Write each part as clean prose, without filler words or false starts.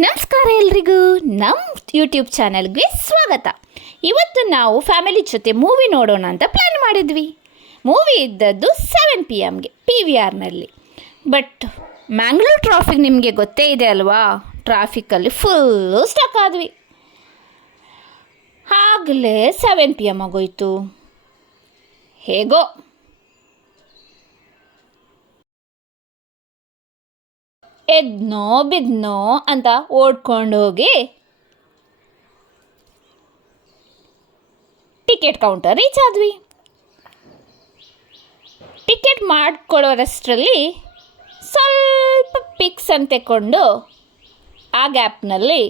ನಮಸ್ಕಾರ ಎಲ್ರಿಗೂ ನಮ್ಮ ಯೂಟ್ಯೂಬ್ ಚಾನಲ್ಗೆ ಸ್ವಾಗತ. ಇವತ್ತು ನಾವು ಫ್ಯಾಮಿಲಿ ಜೊತೆ ಮೂವಿ ನೋಡೋಣ ಅಂತ ಪ್ಲ್ಯಾನ್ ಮಾಡಿದ್ವಿ. ಮೂವಿ ಇದ್ದದ್ದು 7 PM ಪಿ ವಿ ಆರ್ನಲ್ಲಿ. ಬಟ್ ಮ್ಯಾಂಗ್ಳೂರ್ ಟ್ರಾಫಿಕ್ ನಿಮಗೆ ಗೊತ್ತೇ ಇದೆ ಅಲ್ವಾ, ಟ್ರಾಫಿಕಲ್ಲಿ ಫುಲ್ಲು ಸ್ಟಕ್ ಆದ್ವಿ. ಆಗಲೇ 7 PM ಆಗೋಯ್ತು. ಹೇಗೋ ಎದ್ನೋ ಬಿದ್ನೋ ಅಂತ ಓಡ್ಕೊಂಡು ಹೋಗಿ ಟಿಕೆಟ್ ಕೌಂಟರ್ ರೀಚ್ ಆದ್ವಿ. ಟಿಕೆಟ್ ಮಾಡ್ಕೊಳ್ಳೋರಷ್ಟರಲ್ಲಿ ಸ್ವಲ್ಪ ಪಿಕ್ಸ್ ಅಂತ ತೆಕ್ಕೊಂಡು ಆ ಗ್ಯಾಪ್ನಲ್ಲಿ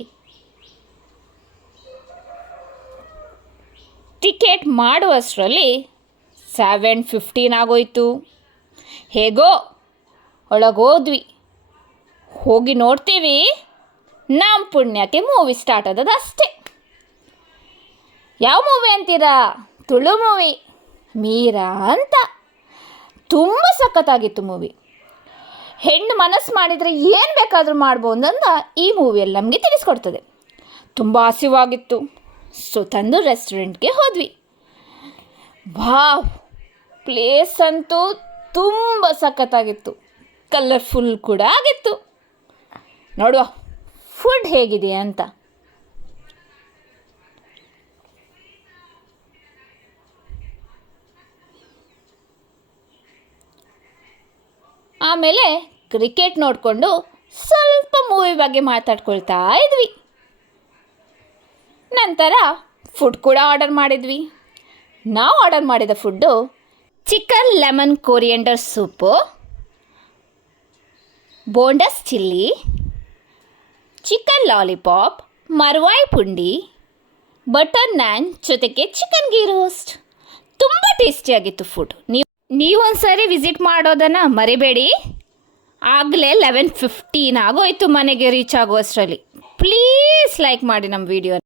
ಟಿಕೆಟ್ ಮಾಡುವಷ್ಟರಲ್ಲಿ 7:15 ಆಗೋಯ್ತು. ಹೇಗೋ ಒಳಗೋದ್ವಿ. ಹೋಗಿ ನೋಡ್ತೀವಿ, ನಮ್ಮ ಪುಣ್ಯಕ್ಕೆ ಮೂವಿ ಸ್ಟಾರ್ಟ್ ಆದದ್ದು ಅಷ್ಟೇ. ಯಾವ ಮೂವಿ ಅಂತೀರಾ? ತುಳು ಮೂವಿ, ಮೀರಾ ಅಂತ. ತುಂಬ ಸಖತ್ತಾಗಿತ್ತು ಮೂವಿ. ಹೆಣ್ಣು ಮನಸ್ಸು ಮಾಡಿದರೆ ಏನು ಬೇಕಾದರೂ ಮಾಡ್ಬೋದು ಅಂತ ಈ ಮೂವಿಯಲ್ಲಿ ನಮಗೆ ತಿಳಿಸ್ಕೊಡ್ತದೆ. ತುಂಬ ಹಸಿವಾಗಿತ್ತು. ಸೊ ತಂದು ರೆಸ್ಟೋರೆಂಟ್ಗೆ ಹೋದ್ವಿ. ವಾವ್, ಪ್ಲೇಸ್ ಅಂತೂ ತುಂಬ ಸಖತ್ತಾಗಿತ್ತು, ಕಲರ್ಫುಲ್ ಕೂಡ ಆಗಿತ್ತು. ನೋಡುವ ಫುಡ್ ಹೇಗಿದೆ ಅಂತ. ಆಮೇಲೆ ಕ್ರಿಕೆಟ್ ನೋಡಿಕೊಂಡು ಸ್ವಲ್ಪ ಮೂವಿ ಬಗ್ಗೆ ಮಾತಾಡ್ಕೊಳ್ತಾ ಇದ್ವಿ. ನಂತರ ಫುಡ್ ಕೂಡ ಆರ್ಡರ್ ಮಾಡಿದ್ವಿ. ನಾವು ಆರ್ಡರ್ ಮಾಡಿದ food chicken lemon coriander soup, bondas chilli, chicken lollipop, ಮರ್ವಾಯಿ ಪುಂಡಿ, ಬಟರ್ ನಾನ್ ಜೊತೆಗೆ ಚಿಕನ್ ಗೀ ರೋಸ್ಟ್. ತುಂಬ ಟೇಸ್ಟಿಯಾಗಿತ್ತು ಫುಡ್. ನೀವೊಂದ್ಸರಿ ವಿಸಿಟ್ ಮಾಡೋದನ್ನು ಮರಿಬೇಡಿ. ಆಗಲೇ 11:15 ಆಗೋಯ್ತು ಮನೆಗೆ ರೀಚ್ ಆಗುವಷ್ಟರಲ್ಲಿ. ಪ್ಲೀಸ್ ಲೈಕ್ ಮಾಡಿ ನಮ್ಮ ವಿಡಿಯೋ.